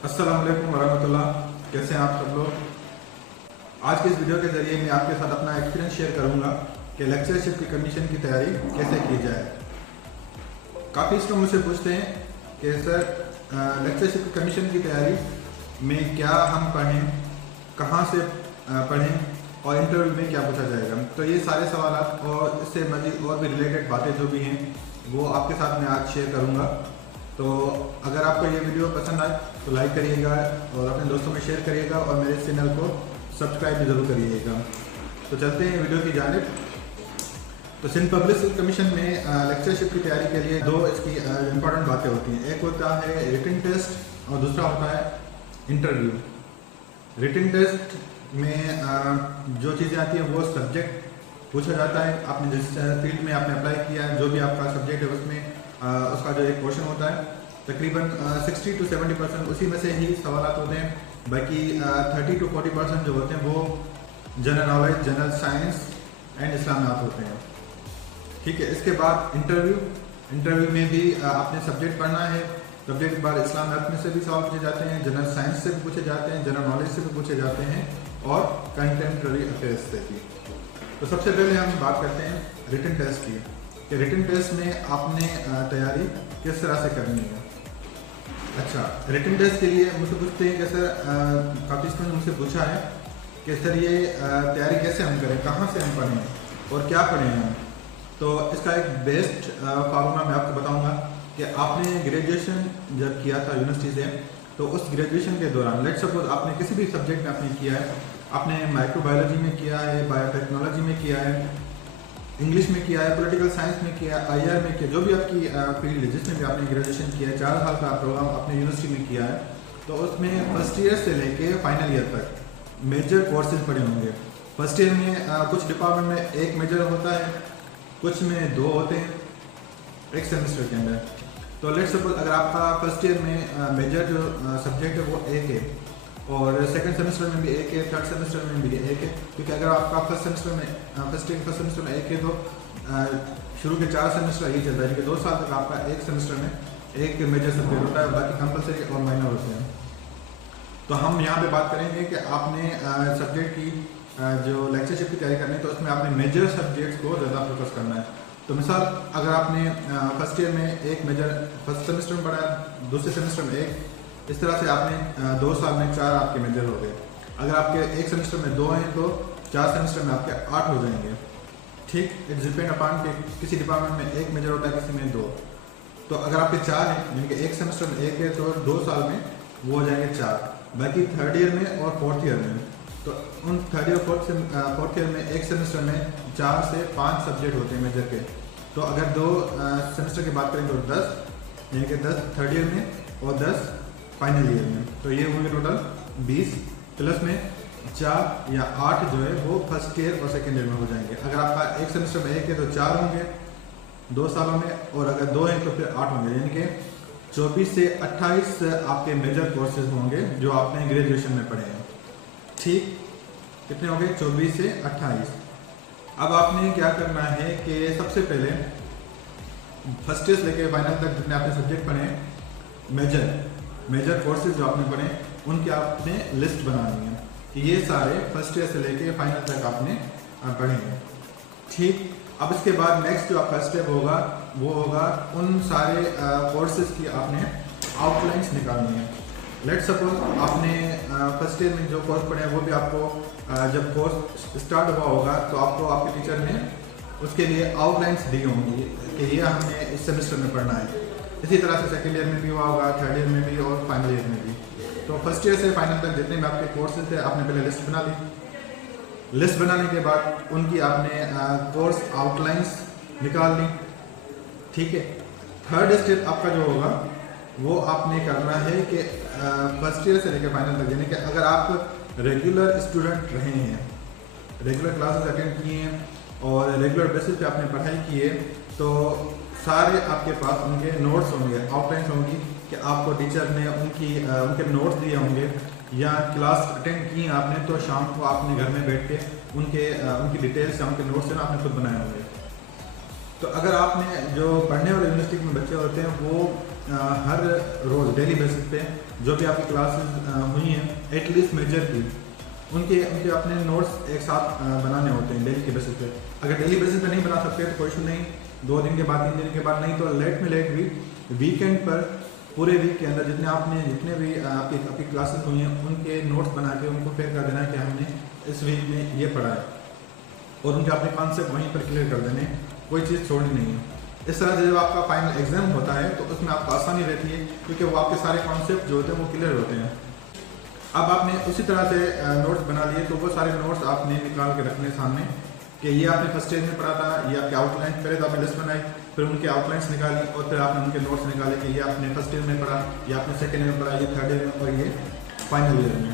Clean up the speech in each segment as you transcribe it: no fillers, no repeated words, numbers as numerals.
अस्सलाम वालेकुम वरहमतुल्लाह। कैसे हैं आप सब लोग। आज के इस वीडियो के ज़रिए मैं आपके साथ अपना एक्सपीरियंस शेयर करूंगा कि लेक्चरशिप की कमीशन की तैयारी कैसे की जाए। काफ़ी स्टूडेंट मुझसे पूछते हैं कि सर लेक्चरशिप की कमीशन की तैयारी में क्या हम पढ़ें, कहाँ से पढ़ें और इंटरव्यू में क्या पूछा जाएगा। तो ये सारे सवाल और इससे मज़ीद और भी रिलेटेड बातें जो भी हैं वो आपके साथ मैं आज शेयर करूँगा। तो अगर आपको ये वीडियो पसंद आए तो लाइक करिएगा और अपने दोस्तों में शेयर करिएगा और मेरे चैनल को सब्सक्राइब भी ज़रूर करिएगा। तो चलते हैं वीडियो की जानिब। तो सिंध पब्लिक स्कूल कमीशन में लेक्चरशिप की तैयारी के लिए दो इसकी इम्पॉर्टेंट बातें होती हैं। एक होता है रिटन टेस्ट और दूसरा होता है इंटरव्यू। रिटन टेस्ट में जो चीज़ें आती हैं वो सब्जेक्ट पूछा जाता है, आपने जिस फील्ड में आपने अप्लाई किया है, जो भी आपका सब्जेक्ट है उसमें उसका जो एक क्वेश्चन होता है तकरीबन 60 to 70% उसी में से ही सवाल होते हैं। बाकी 30 to 40% जो होते हैं वो general knowledge, general science and इस्लामियात होते हैं। ठीक है। इसके बाद इंटरव्यू में भी आपने सब्जेक्ट पढ़ना है। सब्जेक्ट के बाद इस्लामियात में से भी सवाल पूछे जाते हैं, जनरल साइंस से भी पूछे जाते हैं, जनरल नॉलेज से भी पूछे जाते हैं और कंटेम्प्रेरी अफेयर्स से भी। तो सबसे पहले हम बात करते हैं रिटन टेस्ट की कि रिटन टेस्ट में आपने तैयारी किस तरह से करनी है। अच्छा, रिटन टेस्ट के लिए मुझसे पूछते हैं कि सर काफ़ी स्टूडेंट मुझसे पूछा है कि सर ये तैयारी कैसे हम करें, कहाँ से हम पढ़ें और क्या पढ़ें हम। तो इसका एक बेस्ट फार्मूला मैं आपको बताऊंगा कि आपने ग्रेजुएशन जब किया था यूनिवर्सिटी से, तो उस ग्रेजुएशन के दौरान लेट्स सपोज आपने किसी भी सब्जेक्ट में आपने किया है, आपने माइक्रोबायोलॉजी में किया है, बायोटेक्नोलॉजी में किया है, इंग्लिश में किया है, पॉलिटिकल साइंस में किया है, आईआर में किया, जो भी आपकी फील्ड है जिसमें भी आपने ग्रेजुएशन किया है, 4 साल का प्रोग्राम आपने यूनिवर्सिटी में किया है, तो उसमें फर्स्ट ईयर से लेके फाइनल ईयर तक मेजर कोर्सेज पढ़े होंगे। फर्स्ट ईयर में कुछ डिपार्टमेंट में एक मेजर होता है, कुछ में 2 होते हैं एक सेमेस्टर के अंदर। तो लेट्स सपोज अगर आपका फर्स्ट ईयर में मेजर जो सब्जेक्ट है वो एक है और सेकंड सेमेस्टर में भी एक है, थर्ड सेमेस्टर में भी एक है, क्योंकि अगर आपका फर्स्ट सेमेस्टर में एक है तो शुरू के 4 सेमेस्टर यही चलता है कि 2 साल तक आपका एक सेमेस्टर में एक मेजर सब्जेक्ट होता है, बाकी कंपलसरी और माइनर होते हैं। तो हम यहाँ पे बात करेंगे कि आपने सब्जेक्ट की जो लेक्चरशिप की तैयारी करनी है तो उसमें आपने मेजर सब्जेक्ट्स को ज़्यादा फोकस करना है। तो मिसाल अगर आपने फर्स्ट ईयर में एक मेजर फर्स्ट सेमेस्टर में पढ़ा है, दूसरे सेमेस्टर में एक, इस तरह से आपने 2 साल में 4 आपके मेजर हो गए। अगर आपके एक सेमेस्टर में 2 हैं तो 4 सेमेस्टर में आपके 8 हो जाएंगे। ठीक, इट्स डिपेंड अपॉन कि किसी डिपार्टमेंट में एक मेजर होता है, किसी में 2। तो अगर आपके 4 हैं यानी कि एक सेमेस्टर में एक है तो 2 साल में वो हो जाएंगे 4। बाकी थर्ड ईयर में और फोर्थ ईयर में, तो उन थर्ड ईयर फोर्थ ईयर में एक सेमेस्टर में 4 से 5 सब्जेक्ट होते हैं मेजर के। तो अगर 2 सेमेस्टर की बात करें तो 10 यानी कि 10 थर्ड ईयर में और 10 फाइनल ईयर में, तो ये होंगे टोटल 20 प्लस में 4 या 8 जो है वो फर्स्ट ईयर और सेकेंड ईयर में हो जाएंगे। अगर आपका एक सेमेस्टर में एक है तो 4 होंगे 2 सालों में, और अगर 2 हैं तो फिर 8 होंगे, यानी कि 24 से 28 आपके मेजर कोर्सेज होंगे जो आपने ग्रेजुएशन में पढ़े हैं। ठीक, कितने हो गए? 24 से 28। अब आपने क्या करना है कि सबसे पहले फर्स्ट ईयर से लेकर फाइनल तक जितने आपने सब्जेक्ट पढ़े हैं, मेजर कोर्सेज जो आपने पढ़े उनकी आपने लिस्ट बनानी है कि ये सारे फर्स्ट ईयर से लेकर फाइनल तक आपने पढ़े हैं। ठीक, अब इसके बाद नेक्स्ट जो आपका स्टेप होगा वो होगा उन सारे कोर्सेज की आपने आउटलाइंस निकालनी है। लेट्स सपोज आपने फर्स्ट ईयर में जो कोर्स पढ़े हैं वो भी आपको जब कोर्स स्टार्ट हुआ होगा तो आपको आपके टीचर ने उसके लिए आउटलाइंस दी होंगी कि ये हमने इस सेमेस्टर में पढ़ना है। इसी तरह से सेकेंड ईयर में भी हुआ होगा, थर्ड ईयर में भी और फाइनल ईयर में भी। तो फर्स्ट ईयर से फाइनल तक जितने भी आपके कोर्सेज थे आपने पहले लिस्ट बना ली। लिस्ट बनाने के बाद उनकी आपने कोर्स आउटलाइंस निकाल ली। ठीक है, थर्ड स्टेप आपका जो होगा वो आपने करना है कि फर्स्ट ईयर से लेकर फाइनल तक, यानी कि अगर आप रेगुलर स्टूडेंट रहे हैं, रेगुलर क्लासेस अटेंड किए हैं और रेगुलर बेसिस पे आपने पढ़ाई की है, तो सारे आपके पास उनके नोट्स होंगे, आउटलाइंस होंगी कि आपको टीचर ने उनके नोट्स दिए होंगे या क्लास अटेंड की है आपने तो शाम को आपने घर में बैठ के उनकी डिटेल्स या उनके नोट्स है ना आपने खुद बनाए होंगे। तो अगर आपने जो पढ़ने वाले यूनिवर्सिटी में बच्चे होते हैं वो हर रोज़ डेली बेसिस पे जो भी आपकी क्लासेस हुई हैं एटलीस्ट मेजर की, उनके उनके अपने नोट्स एक साथ बनाने होते हैं डेली के बेसिस पे। अगर डेली बेसिस पे नहीं बना सकते तो कोई इशू नहीं, 2 दिन के बाद 3 दिन के बाद, नहीं तो लेट में लेट भी वीकेंड पर पूरे वीक के अंदर जितने भी आपकी क्लासेस हुई हैं उनके नोट्स बना के उनको फेयर कर देना कि हमने इस वीक में ये पढ़ा है, और उनके अपने कॉन्सेप्ट वहीं पर क्लियर कर देने, कोई चीज़ छोड़नी नहीं है। इस तरह से जब आपका फाइनल एग्जाम होता है तो उसमें आपको आसानी रहती है, क्योंकि वो आपके सारे कॉन्सेप्ट जो होते हैं वो क्लियर होते हैं। अब आपने उसी तरह से नोट्स बना लिए, तो वो सारे नोट्स आपने निकाल के रखने सामने कि ये आपने फर्स्ट स्टेज में पढ़ा था, ये आपके आउटलाइन, पहले तो आपने लिस्ट बनाई, फिर उनके आउटलाइंस निकाली, और फिर आपने उनके नोट्स निकाले कि ये आपने फर्स्ट ईयर में पढ़ा, ये आपने सेकेंड ईयर में पढ़ा, ये थर्ड ईयर में और ये फाइनल ईयर में।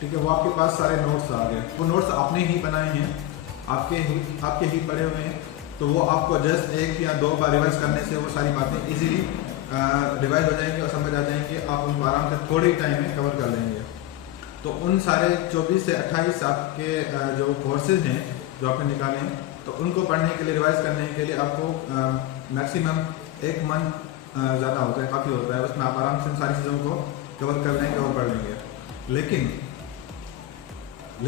ठीक है, वो आपके पास सारे नोट्स आ गए। वो नोट्स आपने ही बनाए हैं, आपके ही पढ़े हुए हैं, तो वो आपको जस्ट 1 या 2 बार रिवाइज करने से वो सारी बातें इजीली रिवाइज हो जाएंगी और समझ आ जाएंगी, आप उनको आराम से थोड़े ही टाइम में कवर कर लेंगे। तो उन सारे 24 से 28 आपके जो कोर्सेज हैं जो आपने निकाले हैं, तो उनको पढ़ने के लिए, रिवाइज करने के लिए आपको मैक्सिमम 1 मंथ ज़्यादा होता है, काफ़ी होता है, उसमें आप आराम से इन सारी चीज़ों को कवर कर लेंगे और पढ़ लेंगे।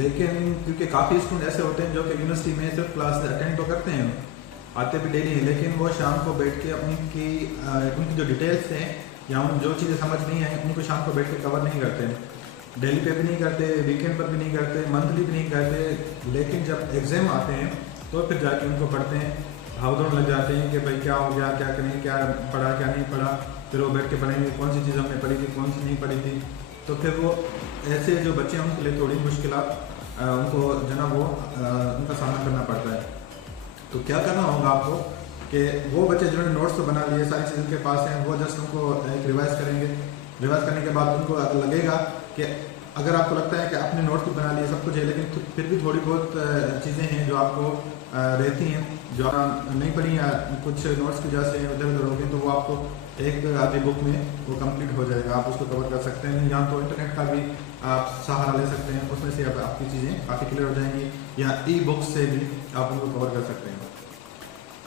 लेकिन क्योंकि काफ़ी स्टूडेंट ऐसे होते हैं जो कि यूनिवर्सिटी में सिर्फ क्लास अटेंड तो करते हैं, आते भी डेली हैं, लेकिन वो शाम को बैठ के उनकी जो डिटेल्स हैं या उन जो चीज़ें समझ नहीं आई उनको शाम को बैठ के कवर नहीं करते, डेली पे भी नहीं करते, वीकेंड पर भी नहीं करते, मंथली भी नहीं करते। लेकिन जब एग्ज़ाम आते हैं तो फिर जाके उनको पढ़ते हैं, भागदौड़ लग जाते हैं कि भाई क्या हो गया, क्या करें, क्या पढ़ा क्या नहीं पढ़ा, फिर वो बैठ के पढ़ेंगे कौन सी चीज़ हमने पढ़ी थी, कौन सी नहीं पढ़ी थी। तो फिर वो ऐसे जो बच्चे हैं उनके लिए थोड़ी मुश्किलात उनको जो ना वो उनका सामना करना पड़ता है। तो क्या करना होगा आपको कि वो बच्चे जिन्होंने नोट्स तो बना लिए, सारी चीज़ उनके पास हैं, वो जस्ट उनको एक रिवाइज करेंगे। रिवाइज करने के बाद उनको अगर लगेगा कि अगर आपको लगता है कि आपने नोट्स भी बना लिए, सब कुछ है, लेकिन फिर भी थोड़ी बहुत चीज़ें हैं जो आपको रहती हैं, जो आप नहीं पढ़ी या कुछ नोट्स की वजह से इधर उधर हो गए, तो वो आपको एक आधी बुक में वो कंप्लीट हो जाएगा, आप उसको कवर कर सकते हैं। या तो इंटरनेट का भी आप सहारा ले सकते हैं, उसमें से आपकी चीज़ें काफ़ी क्लियर हो जाएंगी, या ई-बुक से भी आप उनको कवर कर सकते हैं।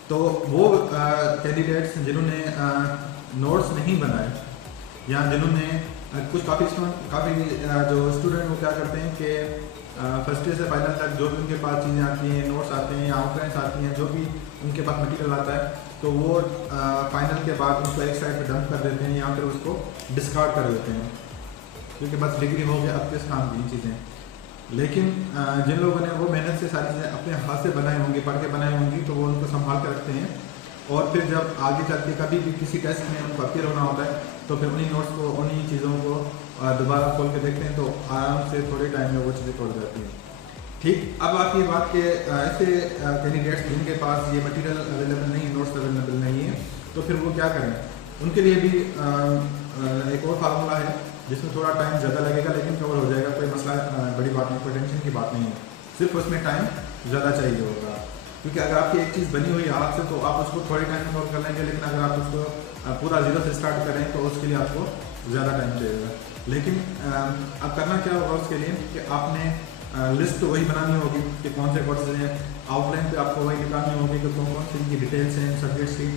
तो वो कैंडिडेट्स जिन्होंने नोट्स नहीं बनाए या जिन्होंने कुछ काफ़ी जो स्टूडेंट वो क्या करते हैं कि फर्स्ट ईयर से फाइनल तक जो भी उनके पास चीज़ें आती हैं, नोट्स आते हैं या आउटलाइंस आती हैं, जो भी उनके पास मटेरियल आता है, तो वो फाइनल के बाद उसको एक साइड पे डंप कर देते हैं या फिर उसको डिस्कार्ड कर देते हैं, क्योंकि बस डिग्री हो गया, अब किस काम की चीज़ें। लेकिन जिन लोगों ने वो मेहनत से सारी चीज़ें अपने हाथ से बनाई होंगी, पढ़ के बनाई होंगी, तो वो उनको संभाल कर रखते हैं, और फिर जब आगे चल के कभी भी किसी टेस्ट में उनको अपीयर होना होता है तो फिर उन्हीं नोट्स को, उन्हीं चीज़ों को दोबारा खोल के देखते हैं, तो आराम से थोड़े टाइम में वो चीज़ें खोल जाती हैं। ठीक, अब आप ये बात के ऐसे कैंडिडेट्स जिनके पास ये मटेरियल अवेलेबल नहीं, नोट्स अवेलेबल नहीं है, तो फिर वो क्या करें, उनके लिए भी एक और फार्मूला है जिसमें थोड़ा टाइम ज़्यादा लगेगा लेकिन कवर हो जाएगा, कोई मसला बड़ी बात नहीं, कोई टेंशन की बात नहीं है, सिर्फ उसमें टाइम ज़्यादा चाहिए होगा। क्योंकि अगर आपकी एक चीज़ बनी हुई है हाथ से तो आप उसको थोड़े टाइम में कवर कर लेंगे, लेकिन अगर आप उसको पूरा जीरो से स्टार्ट करें तो उसके लिए आपको ज़्यादा टाइम चाहिएगा। लेकिन अब करना क्या होगा उसके लिए कि आपने लिस्ट तो वही बनानी होगी कि कौन से कोर्सेज हैं, आउटलाइन पे आपको वही निकालनी होगी कि कौन कौन सी इनकी डिटेल्स हैं सब्जेक्ट्स की।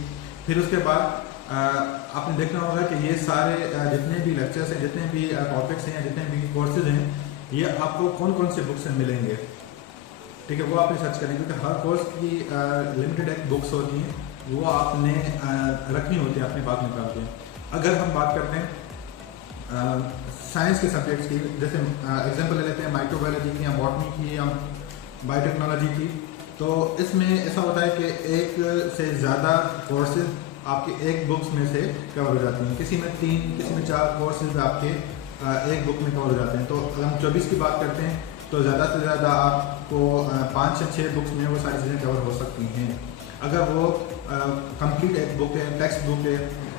फिर उसके बाद आपने देखना होगा कि ये सारे जितने भी लेक्चर्स हैं, जितने भी टॉपिक्स हैं, जितने भी कोर्सेज हैं, ये आपको कौन कौन से बुक से मिलेंगे। ठीक है, वो आपने सर्च करेंगे, क्योंकि हर कोर्स की लिमिटेड एक बुक्स होती हैं, वो आपने रखनी होती है अपने पास निकाल के। अगर हम बात करते हैं साइंस के सब्जेक्ट्स की, जैसे एग्जांपल ले लेते हैं माइक्रोबायोलॉजी की या बॉटनी की या बायोटेक्नोलॉजी की, तो इसमें ऐसा होता है कि एक से ज़्यादा कोर्सेज आपके एक बुक्स में से कवर हो जाती हैं। किसी में 3, किसी में 4 कोर्सेज आपके एक बुक में कवर हो जाते हैं। तो अगर हम 24 की बात करते हैं तो ज़्यादा से ज़्यादा आपको 5 से 6 बुक्स में वो सारी चीज़ें कवर हो सकती हैं। अगर वो कंप्लीट एक बुक है, टेक्स्ट बुक है,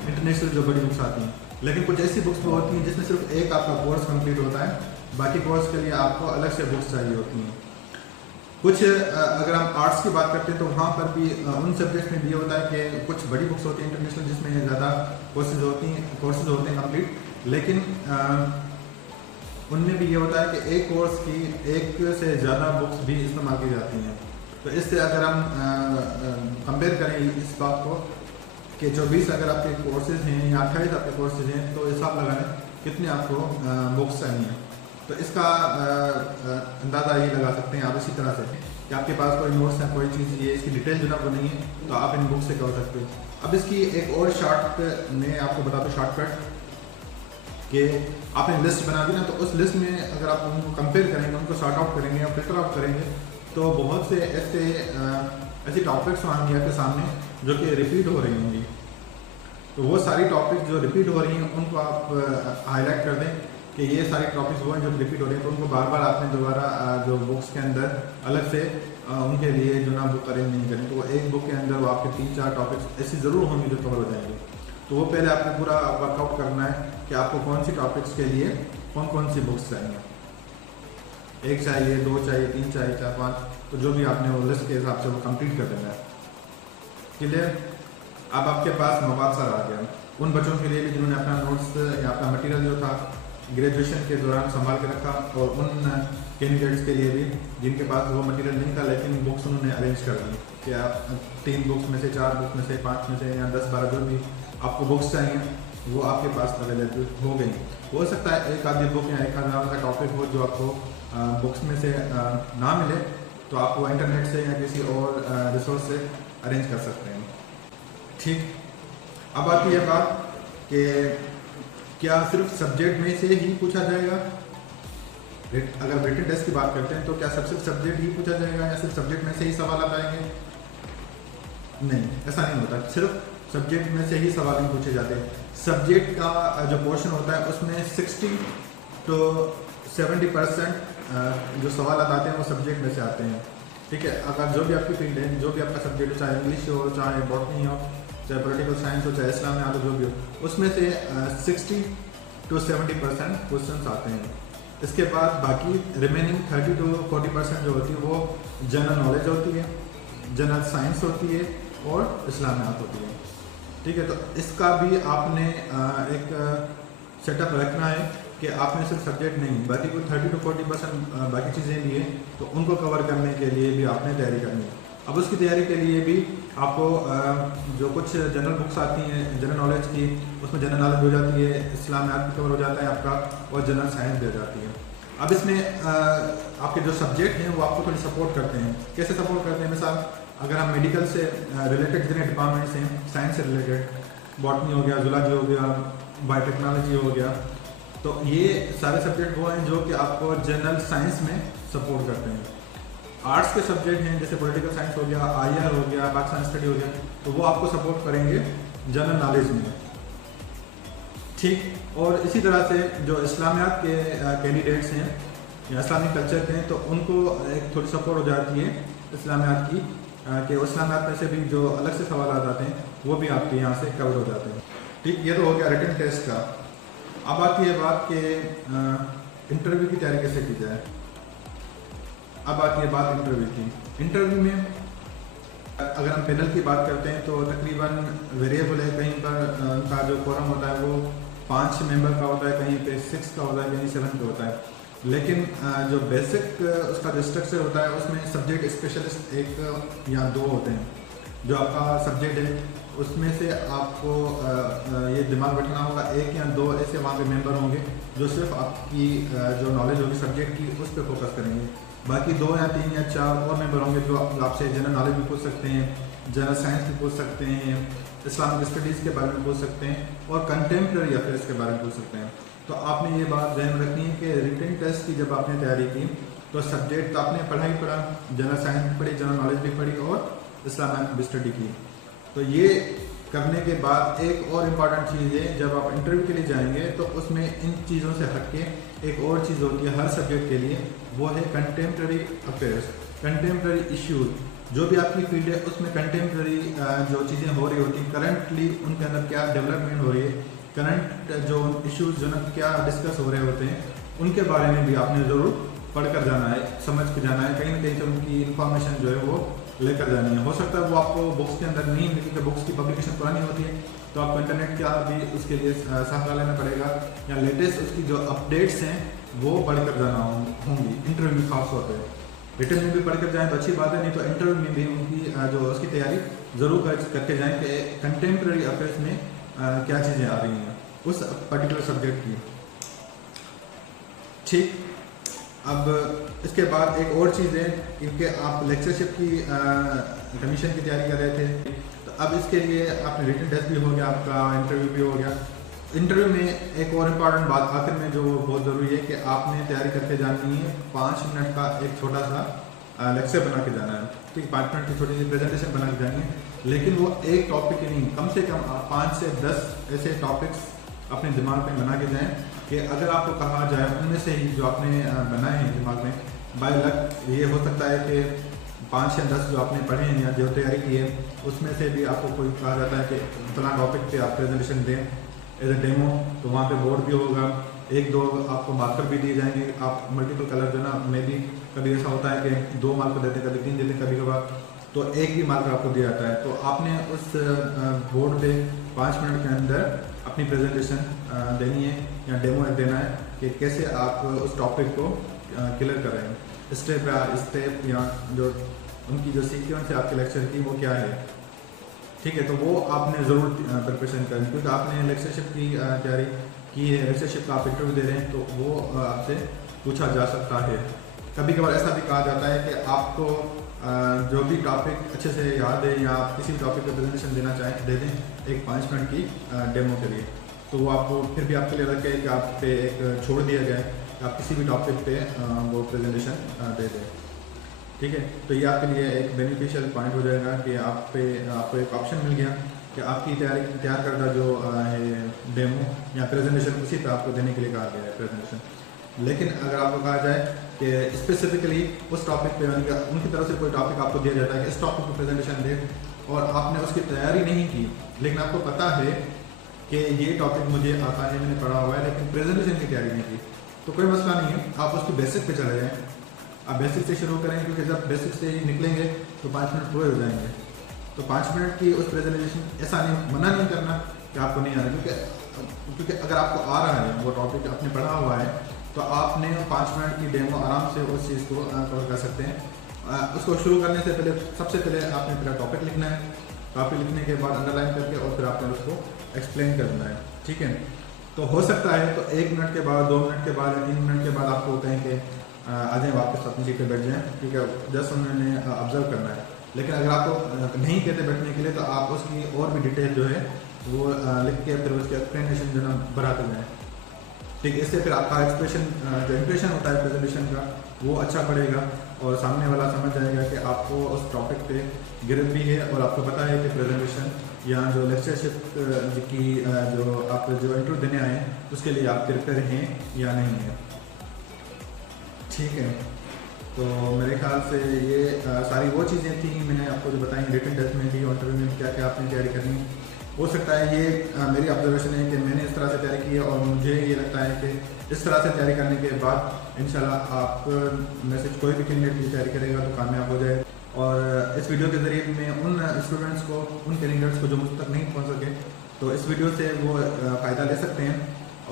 इंटरनेशनल जो बड़ी बुक्स आती हैं। लेकिन कुछ ऐसी बुक्स तो होती हैं जिसमें सिर्फ एक आपका कोर्स कंप्लीट होता है, बाकी कोर्स के लिए आपको अलग से बुक्स चाहिए होती हैं। कुछ अगर हम आर्ट्स की बात करते हैं तो वहाँ पर भी उन सब्जेक्ट्स में भी ये होता है कि कुछ बड़ी बुक्स होती हैं इंटरनेशनल जिसमें ज़्यादा कोर्सेज होते हैं कंप्लीट, लेकिन उनमें भी ये होता है कि एक कोर्स की एक से ज़्यादा बुक्स भी इस्तेमाल की जाती हैं। तो इससे अगर हम कंपेयर करें इस बात को कि 24 अगर आपके कोर्सेज हैं या 28 आपके कोर्सेज हैं, तो हिसाब लगाएं कितने आपको बुक्स चाहिए। तो इसका अंदाज़ा ये लगा सकते हैं आप इसी तरह से कि आपके पास कोई नोट्स है, कोई चीज़ ये इसकी डिटेल जो ना वो नहीं है, तो आप इन बुक से कर सकते हो। अब इसकी एक और शॉर्ट में आपको बता दूँ शॉर्टकट कि आपने लिस्ट बना दी ना, तो उस लिस्ट में अगर आप उनको कंपेयर करेंगे, उनको सॉर्ट आउट करेंगे या फिल्टर आउट करेंगे, तो बहुत से ऐसी टॉपिक्स आएंगे आपके सामने जो कि रिपीट हो रही होंगी। तो वो सारी टॉपिक्स जो रिपीट हो रही हैं उनको आप हाईलाइट कर दें कि ये सारी टॉपिक्स वो हैं जो रिपीट हो रही हैं, तो उनको बार बार आपने दोबारा जो बुक्स के अंदर अलग से उनके लिए जो ना बुक अरेंज नहीं करें। तो एक बुक के अंदर वो आपके 3-4 टॉपिक्स ऐसी ज़रूर होंगी जो कवर हो जाएंगे। तो वो पहले आपको पूरा वर्कआउट करना है कि आपको कौन सी टॉपिक्स के लिए कौन कौन सी बुक्स चाहिए, 1 चाहिए, 2 चाहिए, 3 चाहिए, 4, 5, तो जो भी आपने वो लिस्ट के हिसाब से वो कंप्लीट कर देना है। क्लियर? अब आपके पास मवाद सारा आ गया उन बच्चों के लिए भी जिन्होंने अपना नोट्स या अपना मटेरियल जो था ग्रेजुएशन के दौरान संभाल के रखा, और उन कैंडिडेट्स के लिए भी जिनके पास वो मटेरियल नहीं था लेकिन बुक्स उन्होंने अरेंज कर दी कि आप 3 बुक्स में से, 4 बुक्स में से, 5 में से या 10-12 जो भी आपको बुक्स चाहिए वो आपके पास अवेलेबल हो गई। हो सकता है एक आधी बुक या एक आधा का टॉपिक हो जो आपको बुक्स में से ना मिले, तो आप वो इंटरनेट से या किसी और रिसोर्स से अरेंज कर सकते हैं। ठीक, अब आती है बात कि क्या सिर्फ सब्जेक्ट में से ही पूछा जाएगा। अगर रिटन टेस्ट की बात करते हैं तो क्या सिर्फ सब्जेक्ट ही पूछा जाएगा या सिर्फ सब्जेक्ट में से ही सवाल आएंगे? नहीं, ऐसा नहीं होता। सिर्फ सब्जेक्ट में से ही सवाल नहीं पूछे जाते। सब्जेक्ट का जो पोर्शन होता है उसमें 60 to 70% जो सवाल आते हैं वो सब्जेक्ट में से आते हैं। ठीक है, अगर जो भी आपकी फील्ड है, जो भी आपका सब्जेक्ट हो, चाहे इंग्लिश हो, चाहे बॉटनी हो, चाहे पॉलिटिकल साइंस हो, चाहे इस्लाम हो, जो भी हो, उसमें से 60 to 70% क्वेश्चन आते हैं। इसके बाद बाकी रिमेनिंग 30 to 40% जो होती है वो जनरल नॉलेज होती है, जनरल साइंस होती है और इस्लामियात होती है। ठीक है, तो इसका भी आपने एक सेटअप रखना है कि आपने सिर्फ सब्जेक्ट नहीं बाकी कोई 30 to 40% बाकी चीज़ें भी हैं, तो उनको कवर करने के लिए भी आपने तैयारी करनी है। अब उसकी तैयारी के लिए भी आपको जो कुछ जनरल बुक्स आती हैं जनरल नॉलेज की, उसमें जनरल नॉलेज हो जाती है, इस्लामियात भी कवर हो जाता है आपका, और जनरल साइंस भी हो जाती है। अब इसमें आपके जो सब्जेक्ट हैं वो आपको थोड़ी सपोर्ट करते हैं। कैसे सपोर्ट करते हैं? मिसाल अगर हम मेडिकल से रिलेटेड जितने डिपार्टमेंट्स हैं, साइंस से रिलेटेड, बॉटनी हो गया, जूलॉजी हो गया, बायोटेक्नोलॉजी हो गया, तो ये सारे सब्जेक्ट वो हैं जो कि आपको जनरल साइंस में सपोर्ट करते हैं। आर्ट्स के सब्जेक्ट हैं जैसे पॉलिटिकल साइंस हो गया, IR हो गया, पाकिस्तान स्टडी हो गया, तो वो आपको सपोर्ट करेंगे जनरल नॉलेज में। ठीक, और इसी तरह से जो इस्लामियात के कैंडिडेट्स हैं या इस्लामिक कल्चर के हैं, तो उनको एक थोड़ी सपोर्ट हो जाती है इस्लामियात की, कि इस्लामियात में से भी जो अलग से सवाल आते हैं वो भी आपके यहाँ से कवर हो जाते हैं। ठीक, ये तो हो गया रिटन टेस्ट का। अब आती है बात कि इंटरव्यू की तैयारी कैसे की जाए। अब आती है बात इंटरव्यू की। इंटरव्यू में अगर हम पैनल की बात करते हैं तो तकरीबन वेरिएबल है, कहीं पर उनका जो कोरम होता है वो 5 मेंबर का होता है, कहीं पे 6 का होता है, कहीं 7 का होता है। लेकिन जो बेसिक उसका जो स्ट्रक्चर होता है उसमें सब्जेक्ट स्पेशलिस्ट 1 या 2 होते हैं। जो आपका सब्जेक्ट है उसमें से आपको ये दिमाग बैठना होगा 1 या 2 ऐसे वहाँ पे मेंबर होंगे जो सिर्फ आपकी जो नॉलेज होगी सब्जेक्ट की उस पर फोकस करेंगे। बाकी 2 या 3 या 4 और मेंबर होंगे जो आपसे जनरल नॉलेज भी पूछ सकते हैं, जनरल साइंस भी पूछ सकते हैं, इस्लामिक स्टडीज़ के बारे में पूछ सकते हैं और कंटेम्प्रेरी अफेयर्स के बारे में पूछ सकते हैं। तो आपने ये बात ध्यान रखनी है कि रिटन टेस्ट की जब आपने तैयारी की तो सब्जेक्ट तो आपने पढ़ा ही पढ़ा, जनरल साइंस भी पढ़ी, जनरल नॉलेज भी पढ़ी और इस्लामिक भी स्टडी की। तो ये करने के बाद एक और इम्पॉर्टेंट चीज़ है, जब आप इंटरव्यू के लिए जाएंगे तो उसमें इन चीज़ों से हट के एक और चीज़ होती है हर सब्जेक्ट के लिए, वो है कंटेम्प्रेरी अफेयर्स, कंटेम्प्रेरी इश्यूज़। जो भी आपकी फील्ड है उसमें कंटेम्प्रेरी जो चीज़ें हो रही होती हैं, करंटली उनके अंदर क्या डेवलपमेंट हो रही है, करंट जो इश्यूज़ जो ना क्या डिस्कस हो रहे होते हैं, उनके बारे में भी आपने ज़रूर पढ़ कर जाना है, समझ के जाना है, कहीं ना कहीं से उनकी इन्फॉर्मेशन जो है वो लेकर जानी है। हो सकता है वो आपको बुक्स के अंदर नहीं मिले क्योंकि बुक्स की पब्लिकेशन पुरानी होती है, तो आपको इंटरनेट का भी उसके लिए सहारा लेना पड़ेगा या लेटेस्ट उसकी जो अपडेट्स हैं वो पढ़ कर जाना होंगी। इंटरव्यू में खास तौर पर रिटर्न में भी पढ़ कर जाएँ तो अच्छी बात है, नहीं तो इंटरव्यू में भी उनकी जो उसकी तैयारी ज़रूर करके जाएँ कि कंटेम्प्रेरी अफेयर्स में क्या चीज़ें आ रही हैं उस पर्टिकुलर सब्जेक्ट की। ठीक। अब इसके बाद एक और चीज़ है, क्योंकि आप लेक्चरशिप की कमीशन की तैयारी कर रहे थे, तो अब इसके लिए आपने रिटन टेस्ट भी हो गया, आपका इंटरव्यू भी हो गया। इंटरव्यू में एक और इम्पॉर्टेंट बात आखिर में जो बहुत ज़रूरी है कि आपने तैयारी करके जानी है, 5 मिनट का एक छोटा सा लेक्चर बना के जाना है। ठीक, 5 मिनट की छोटी सी प्रेजेंटेशन बना के जानी है, लेकिन वो एक टॉपिक ही नहीं, कम से कम 5 से 10 ऐसे टॉपिक्स अपने दिमाग में बना के जाएं कि अगर आपको कहा जाए उनमें से ही जो आपने बनाए हैं दिमाग में, बाय लक ये हो सकता है कि 5 या 10 जो आपने पढ़े हैं या जो तैयारी की है उसमें से भी आपको कोई कहा जाता है कि फलां टॉपिक पे आप प्रेजेंटेशन दें एज ए डेमो, तो वहाँ पे बोर्ड भी होगा, 1-2 आपको मार्कर भी दिए जाएंगे। आप मल्टीपल कलर जो ना, मे भी कभी ऐसा होता है कि 2 मार्कर देते हैं, कभी 3 देते हैं, कभी कभार तो 1 भी मार्कर आपको दिया जाता है। तो आपने उस बोर्ड पे 5 मिनट के अंदर अपनी प्रेजेंटेशन देनी है या डेमो देना है कि कैसे आप उस टॉपिक को क्लियर कर रहे हैं, स्टेप बाय स्टेप, या जो उनकी जो सीक्वेंस है आपके लेक्चर की वो क्या है। ठीक है, तो वो आपने ज़रूर प्रिपरेशन करें, क्योंकि आपने लेक्चरशिप की तैयारी की है, लेक्चरशिप का आप इंटरव्यू दे रहे हैं, तो वो आपसे पूछा जा सकता है। कभी कभार ऐसा भी कहा जाता है कि आपको जो भी टॉपिक अच्छे से याद है या आप किसी भी टॉपिक पर प्रेजेंटेशन देना चाहें, दे दें एक 5 मिनट की डेमो के लिए, तो वो आपको फिर भी आपके लिए रखे कि आप पे एक छोड़ दिया जाए, आप किसी भी टॉपिक पे वो प्रेजेंटेशन दे दें। ठीक है, तो ये आपके लिए एक बेनिफिशियल पॉइंट हो जाएगा कि आपको एक ऑप्शन मिल गया कि आपकी तैयार करदा जो है डेमो या प्रेजेंटेशन उसी पे आपको देने के लिए कहा गया है प्रेजेंटेशन। लेकिन अगर आपको कहा जाए कि स्पेसिफिकली उस टॉपिक पे उनकी तरफ से कोई टॉपिक आपको दिया जाता है कि इस टॉपिक पर प्रेजेंटेशन दे, और आपने उसकी तैयारी नहीं की, लेकिन आपको पता है कि ये टॉपिक मुझे आता है, मैंने पढ़ा हुआ है, लेकिन प्रेजेंटेशन की तैयारी नहीं की, तो कोई मसला नहीं है, आप उसकी बेसिक पे चले जाएँ। आप बेसिक से शुरू करें, क्योंकि जब बेसिक से ही निकलेंगे तो 5 मिनट पूरे हो जाएंगे। तो 5 मिनट की उस प्रेजेंटेशन, ऐसा नहीं मना नहीं करना कि आपको नहीं आ रहा, क्योंकि अगर आपको आ रहा है वो टॉपिक आपने पढ़ा हुआ है, तो आपने 5 मिनट की डेमो आराम से उस चीज़ को कवर कर सकते हैं। उसको शुरू करने से पहले सबसे पहले आपने पूरा टॉपिक लिखना है, टॉपिक लिखने के बाद अंडरलाइन करके और फिर आपने उसको एक्सप्लेन करना है। ठीक है, तो हो सकता है तो 1 मिनट के बाद, 2 मिनट के बाद या 3 मिनट के बाद आपको कहें कि आ जाएँ वापस अपनी सीट पे बैठ जाएँ, ठीक है, जस्ट उन्होंने ऑब्जर्व करना है। लेकिन अगर आपको नहीं कहते बैठने के लिए, तो आप उसकी और भी डिटेल जो है वो लिख के फिर उसके एक्सप्लेनेशन जो ना बढ़ाते जाएँ। ठीक है, इससे फिर आपका जो इम्प्रेशन होता है प्रेजेंटेशन का वो अच्छा पड़ेगा, और सामने वाला समझ जाएगा कि आपको उस टॉपिक पे गिरफ्त भी है, और आपको पता है कि प्रेजेंटेशन या जो लेक्चरशिप की जो आप जो इंटरव्यू देने आए हैं उसके लिए आप प्रिपेयर हैं या नहीं है। ठीक है, तो मेरे ख्याल से ये सारी वो चीज़ें थी मैंने आपको जो बताई, रिटन टेस्ट में भी, इंटरव्यू में क्या क्या आपने तैयारी करनी है। हो सकता है ये मेरी ऑब्जर्वेशन है कि मैंने इस तरह से तैयारी की है, और मुझे ये लगता है कि इस तरह से तैयारी करने के बाद इंशाल्लाह आप में से कोई भी कैंडिडेट की तैयारी करेगा तो कामयाब हो जाए। और इस वीडियो के ज़रिए मैं उन स्टूडेंट्स को, उन कैंडिडेट्स को जो मुझ तक नहीं पहुँच सके, तो इस वीडियो से वो फ़ायदा ले सकते हैं,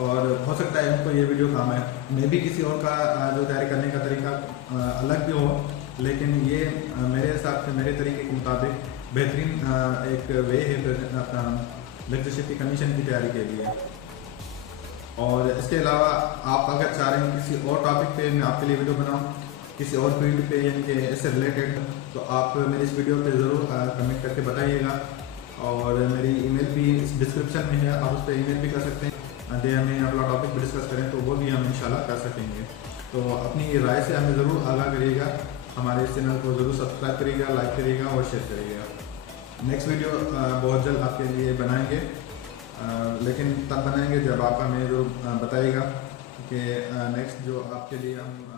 और हो सकता है उनको ये वीडियो काम आए। मे भी किसी और का जो तैयारी करने का तरीका अलग भी हो, लेकिन ये मेरे हिसाब से, मेरे तरीके के मुताबिक बेहतरीन एक वे है अपना लेक्चरशिप की कमीशन की तैयारी के लिए। और इसके अलावा आप अगर चाह रहे हैं किसी और टॉपिक पे मैं आपके लिए वीडियो बनाऊँ, किसी और फील्ड पे, यानी कि इससे रिलेटेड, तो आप मेरी इस वीडियो पे ज़रूर कमेंट करके बताइएगा। और मेरी ईमेल भी डिस्क्रिप्शन में है, आप उस पर ईमेल भी कर सकते हैं, दे हमें अपना टॉपिक भी डिस्कस करें तो वो भी हम इंशाल्लाह कर सकेंगे। तो अपनी राय से हमें ज़रूर आगाह करिएगा, हमारे इस चैनल को ज़रूर सब्सक्राइब करिएगा, लाइक करिएगा और शेयर करिएगा। नेक्स्ट वीडियो बहुत जल्द आपके लिए बनाएंगे, लेकिन तब बनाएंगे जब आप हमें जो बताइएगा कि नेक्स्ट जो आपके लिए हम